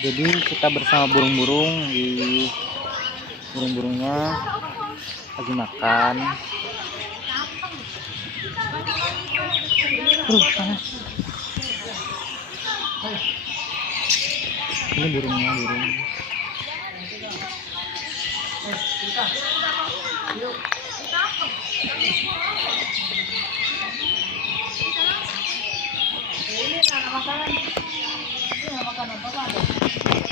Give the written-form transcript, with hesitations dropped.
Jadi kita bersama burung-burung di burung-burungnya lagi makan. Panas. Ini burungnya burung. Ini makanan. Ini makanan apa?